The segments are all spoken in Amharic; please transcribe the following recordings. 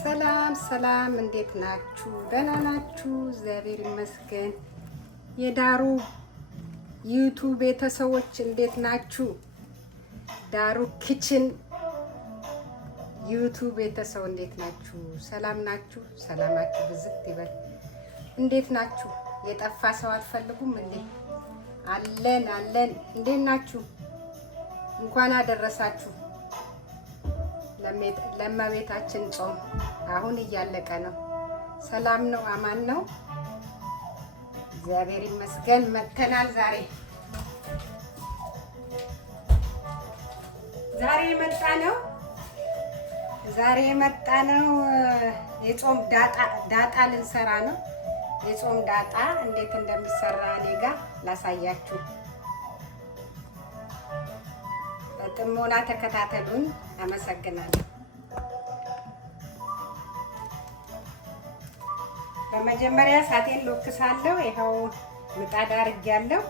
ሰላም ሰላም፣ እንዴት ናችሁ? ደህና ናችሁ? እግዚአብሔር ይመስገን። የዳሩ ዩቱብ ቤተሰቦች እንዴት ናችሁ? ዳሩ ኪችን ዩቱብ ቤተሰብ እንዴት ናችሁ? ሰላም ናችሁ? ሰላማችሁ ብዝት ይበል። እንዴት ናችሁ? የጠፋ ሰው አትፈልጉም እንዴ? አለን አለን። እንዴት ናችሁ? እንኳን አደረሳችሁ። ለእመቤታችን ጾም አሁን እያለቀ ነው። ሰላም ነው፣ አማን ነው፣ እግዚአብሔር ይመስገን። መተናል ዛሬ የመጣ ነው የጾም ዳጣ ልንሰራ ነው። የጾም ዳጣ እንዴት እንደሚሰራ እኔ ጋር ላሳያችሁ። በጥሞና ተከታተሉኝ። አመሰግናለሁ። በመጀመሪያ እሳቴን ሎክሳለሁ። ይኸው ምጣድ አድርጌያለሁ።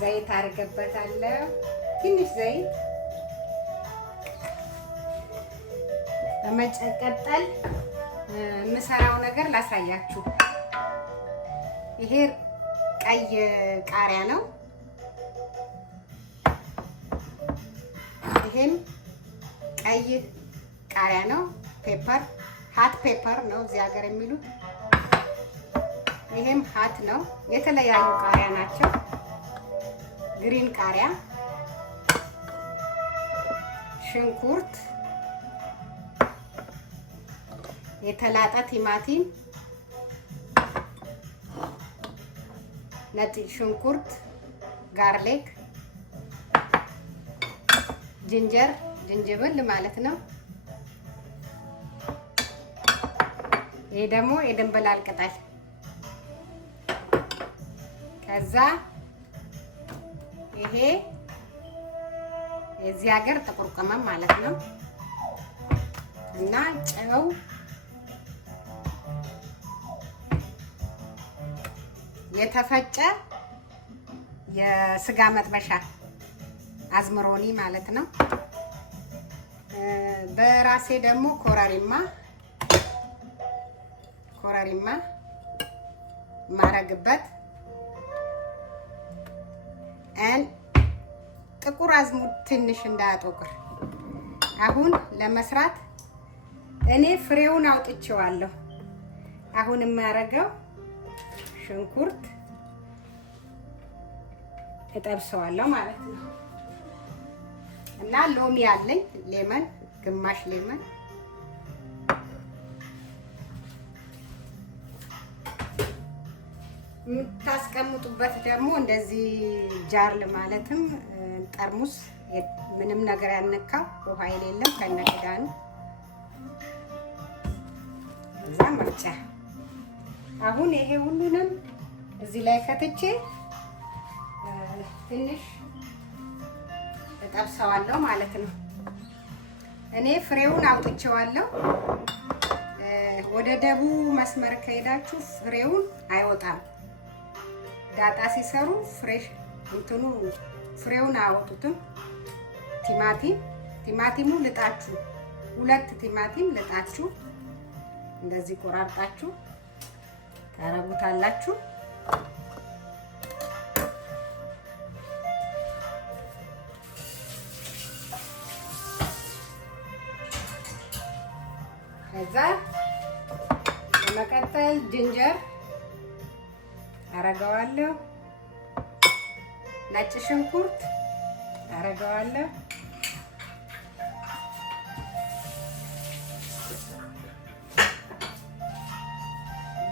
ዘይት አድርገበታለሁ፣ ትንሽ ዘይት። በመቀጠል የምሰራው ነገር ላሳያችሁ። ይሄ ቀይ ቃሪያ ነው። ይሄም ቀይ ቃሪያ ነው። ፔፐር ሀት ፔፐር ነው እዚህ ሀገር የሚሉት። ይሄም ሀት ነው። የተለያዩ ቃሪያ ናቸው። ግሪን ቃሪያ፣ ሽንኩርት፣ የተላጠ ቲማቲም፣ ነጭ ሽንኩርት፣ ጋርሊክ፣ ዝንጅብል ማለት ነው። ይሄ ደግሞ የድንብላል ቅጠል። ከዛ ይሄ የዚህ ሀገር ጥቁር ቅመም ማለት ነው እና ጨው፣ የተፈጨ የስጋ መጥበሻ አዝምሮኒ ማለት ነው። በራሴ ደግሞ ኮረሪማ ማረግበት ጥቁር አዝሙድ ትንሽ እንዳያጠቁር። አሁን ለመስራት እኔ ፍሬውን አውጥቼዋለሁ። አሁን የማረገው ሽንኩርት እጠብሰዋለሁ ማለት ነው እና ሎሚ አለኝ፣ ሌመን፣ ግማሽ ሌመን። የምታስቀምጡበት ደግሞ እንደዚህ ጃርል ማለትም ጠርሙስ፣ ምንም ነገር ያነካው ውሃ የሌለው ከነክዳኑ። እዛ መፍጫ። አሁን ይሄ ሁሉንም እዚህ ላይ ከትቼ ትንሽ እጠብሰዋለሁ ማለት ነው። እኔ ፍሬውን አውጥቼዋለሁ። ወደ ደቡብ መስመር ከሄዳችሁ ፍሬውን አይወጣም። ዳጣ ሲሰሩ ፍሬሽ እንትኑ ፍሬውን አያወጡትም። ቲማቲሙ ልጣችሁ፣ 2 ቲማቲም ልጣችሁ እንደዚህ ቆራርጣችሁ ታረጉታላችሁ። ከዛ በመቀጠል ጅንጀር አረጋዋለሁ፣ ነጭ ሽንኩርት አረጋዋለሁ፣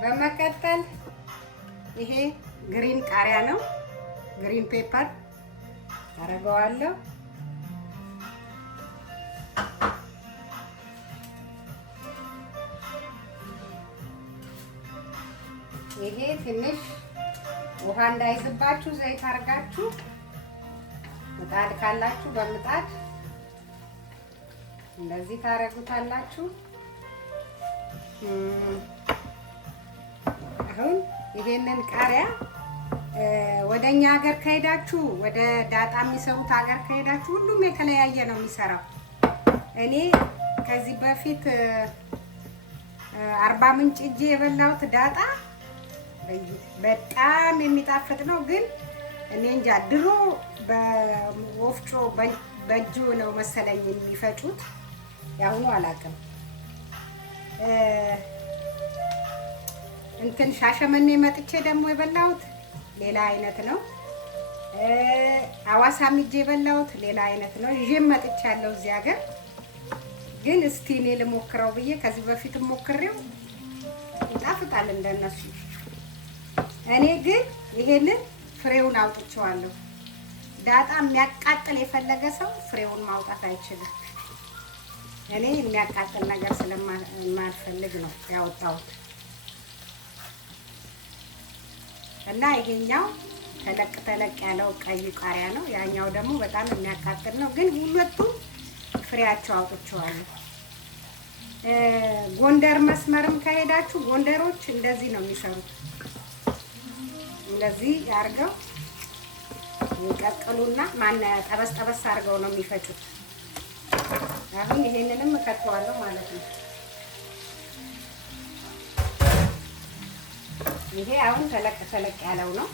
በመቀጠል ይሄ ግሪን ቃሪያ ነው፣ ግሪን ፔፐር አረጋዋለሁ። ይሄ ትንሽ ውሃ እንዳይዝባችሁ ዘይት አርጋችሁ ምጣድ ካላችሁ በምጣድ እንደዚህ ታረጉታላችሁ። አሁን ይሄንን ቃሪያ ወደኛ ሀገር ከሄዳችሁ፣ ወደ ዳጣ የሚሰሩት ሀገር ከሄዳችሁ ሁሉም የተለያየ ነው የሚሰራው። እኔ ከዚህ በፊት አርባ ምንጭ እጄ የበላሁት ዳጣ በጣም የሚጣፍጥ ነው። ግን እኔ እንጃ ድሮ በወፍጮ በእጁ ነው መሰለኝ የሚፈጩት። ያሁኑ አላውቅም። እንትን ሻሸመኔ መጥቼ ደግሞ የበላሁት ሌላ አይነት ነው። ሐዋሳም ሂጄ የበላሁት ሌላ አይነት ነው። ይዤም መጥቻለሁ እዚህ ሀገር። ግን እስቲ እኔ ልሞክረው ብዬ ከዚህ በፊት ሞክሬው ይጣፍጣል እንደነሱ። እኔ ግን ይሄንን ፍሬውን አውጥቼዋለሁ። ዳጣ የሚያቃጥል የፈለገ ሰው ፍሬውን ማውጣት አይችልም። እኔ የሚያቃጥል ነገር ስለማልፈልግ ነው ያወጣሁት። እና ይሄኛው ተለቅ ያለው ቀይ ቃሪያ ነው። ያኛው ደግሞ በጣም የሚያቃጥል ነው። ግን ሁለቱም ፍሬያቸው አውጥቼዋለሁ። ጎንደር መስመርም ከሄዳችሁ ጎንደሮች እንደዚህ ነው የሚሰሩት። እንደዚህ አድርገው ይቀቅሉና ጠበስ ጠበስ አድርገው ነው የሚፈጩት። አሁን ይሄንንም እከተዋለሁ ማለት ነው። ይሄ አሁን ተለቅ ያለው ነው።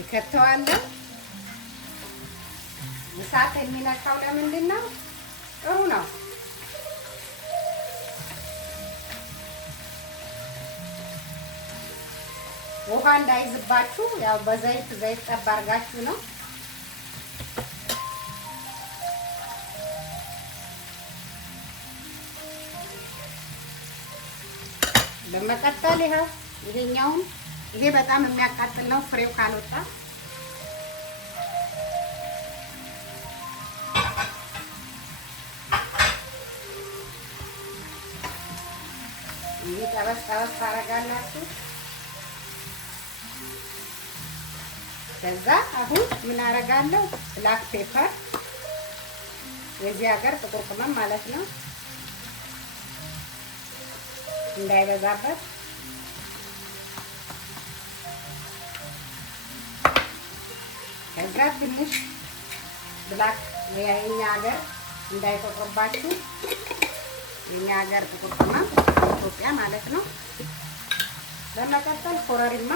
እከተዋለሁ። እሳት የሚነካው ለምንድን ነው? ጥሩ ነው። ውሃ እንዳይዝባችሁ ያው ዘይት ጠብ አድርጋችሁ ነው። በመቀጠል ይሄኛውን ይሄ በጣም የሚያቃጥል ነው ፍሬው ካልወጣ። ይሄ ጠበስ ታደርጋላችሁ። ከዛ አሁን ምን አደርጋለሁ? ብላክ ፔፐር የዚህ ሀገር ጥቁር ቅመም ማለት ነው፣ እንዳይበዛበት። ከዛ ትንሽ ብላክ የኛ ሀገር እንዳይቆጥርባችሁ የኛ ሀገር ጥቁር ቅመም ኢትዮጵያ ማለት ነው። በመቀጠል ኮረሪማ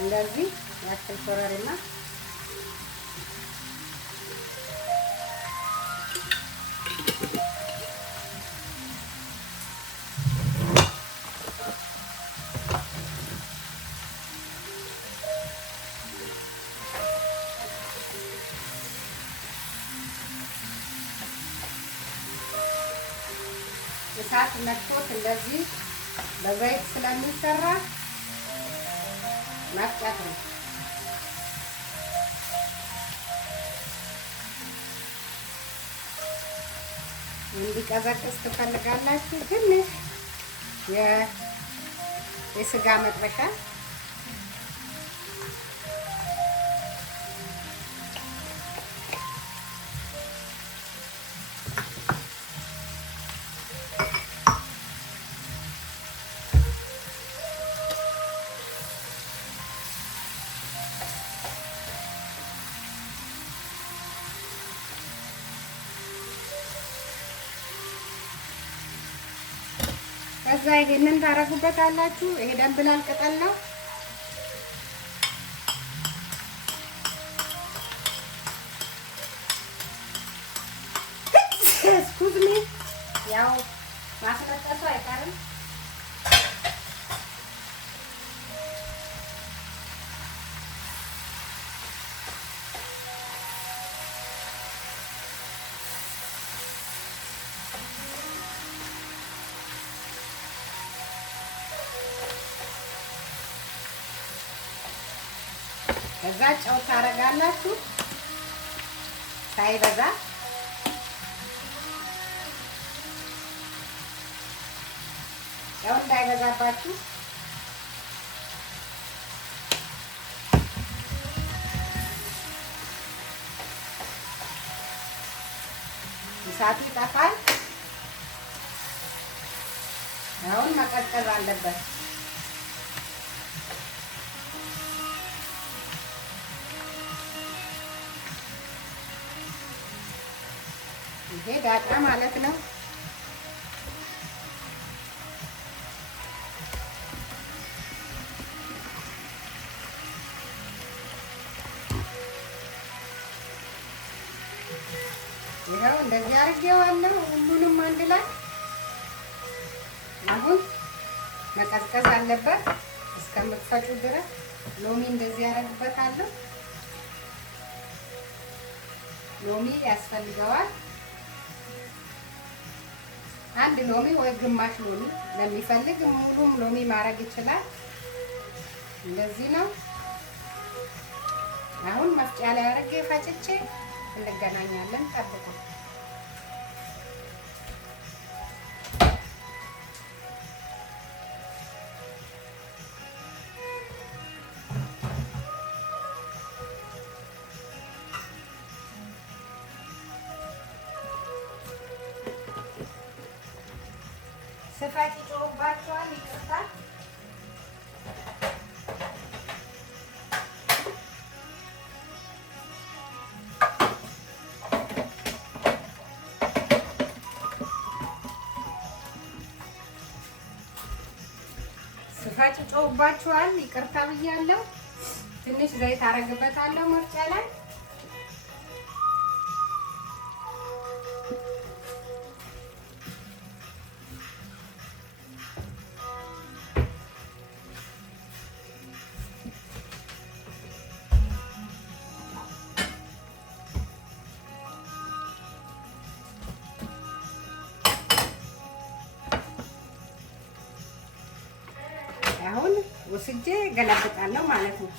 እንደዚህ ያክል ኮረሪማ እሳት መጥቶት እንደዚህ በዘይት ስለሚሰራ ማጥቃት ነው። እንዲቀዘቅዝ ትፈልጋላችሁ። ትንሽ የስጋ መጥበሻ ከዛ ይሄንን ታረጉበታላችሁ። ይሄ ደንብላል ቅጠል ነው። ስኩዝ ሚ ያው ማስመጠሱ አይቀርም። ከዛ ጨው ታረጋላችሁ ሳይበዛ። ጨው እንዳይበዛባችሁ። እሳቱ ይጠፋል። አሁን መቀዝቀዝ አለበት። ይሄ ዳጣ ማለት ነው። ይኸው እንደዚህ አድርጌዋለሁ ሁሉንም አንድ ላይ። አሁን መቀዝቀዝ አለበት እስከምትፈጩ ድረስ። ሎሚ እንደዚህ ያደርግበታለሁ። ሎሚ ያስፈልገዋል። አንድ ሎሚ ወይ ግማሽ ሎሚ ለሚፈልግ ሙሉም ሎሚ ማድረግ ይችላል። እንደዚህ ነው። አሁን መፍጫ ላይ አድርጌ ፈጭቼ እንገናኛለን። ጠብቁ። ስፋት ይጮህባቸዋል። ይቅርታ። ስፋት ይጮህባቸዋል። ይቅርታ ብያለሁ። ትንሽ ዘይት አረግበታለሁ መፍጫ ላይ። አሁን ወስጄ ገለብጣለሁ ማለት ነው።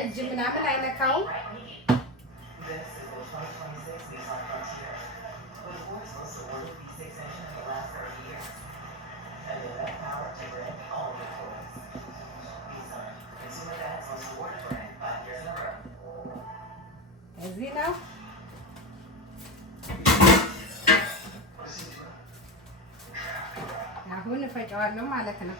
እጅ ምናምን አይነካውም። እዚህ ነው። አሁን እፈጨዋለሁ ማለት ነው።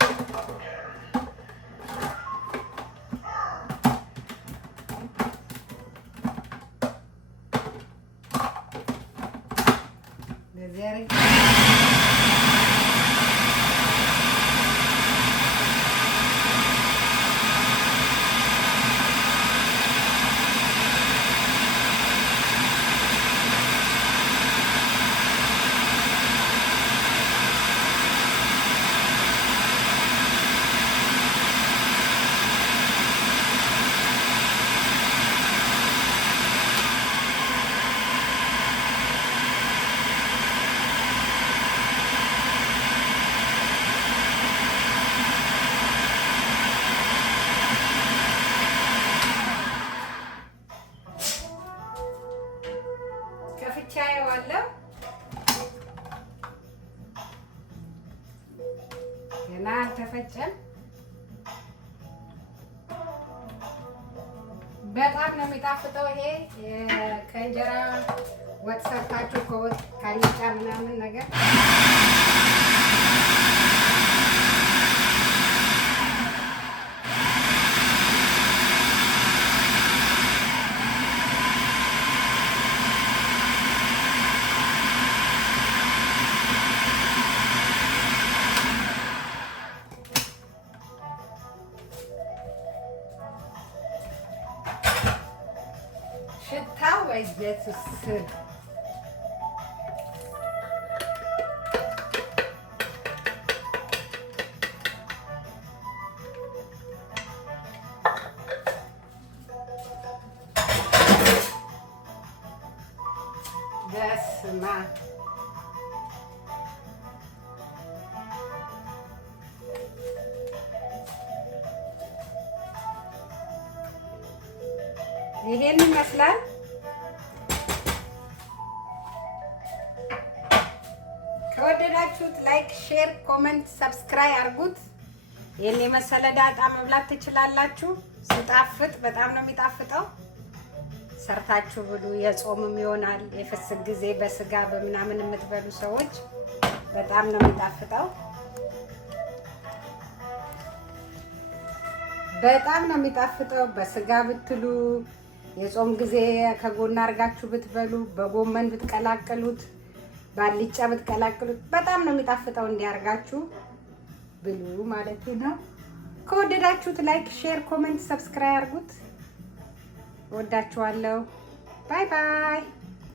ከፍቻዬዋለሁ። ገና አልተፈጨም። በጣም ነው የሚጣፍጠው። ይሄ ከእንጀራ ወጥ ሰርታችሁ ከወጥ ከአልጫ ምናምን ነገር ሽታው በኢየሱስ በስመ አብ ይሄን ይመስላል። ከወደዳችሁት ላይክ፣ ሼር፣ ኮሜንት፣ ሰብስክራይብ አድርጉት። ይሄን የመሰለ ዳጣ መብላት ትችላላችሁ። ሲጣፍጥ በጣም ነው የሚጣፍጠው። ሰርታችሁ ብሉ። የጾምም ይሆናል። የፍስክ ጊዜ በስጋ በምናምን የምትበሉ ሰዎች በጣም ነው የሚጣፍጠው። በጣም ነው የሚጣፍጠው። በስጋ ብትሉ፣ የጾም ጊዜ ከጎና አድርጋችሁ ብትበሉ፣ በጎመን ብትቀላቅሉት፣ ባልጫ ብትቀላቅሉት በጣም ነው የሚጣፍጠው። እንዲያርጋችሁ ብሉ ማለት ነው። ከወደዳችሁት ላይክ፣ ሼር፣ ኮሜንት፣ ሰብስክራይብ አድርጉት። ወዳችኋለሁ። ባይ ባይ።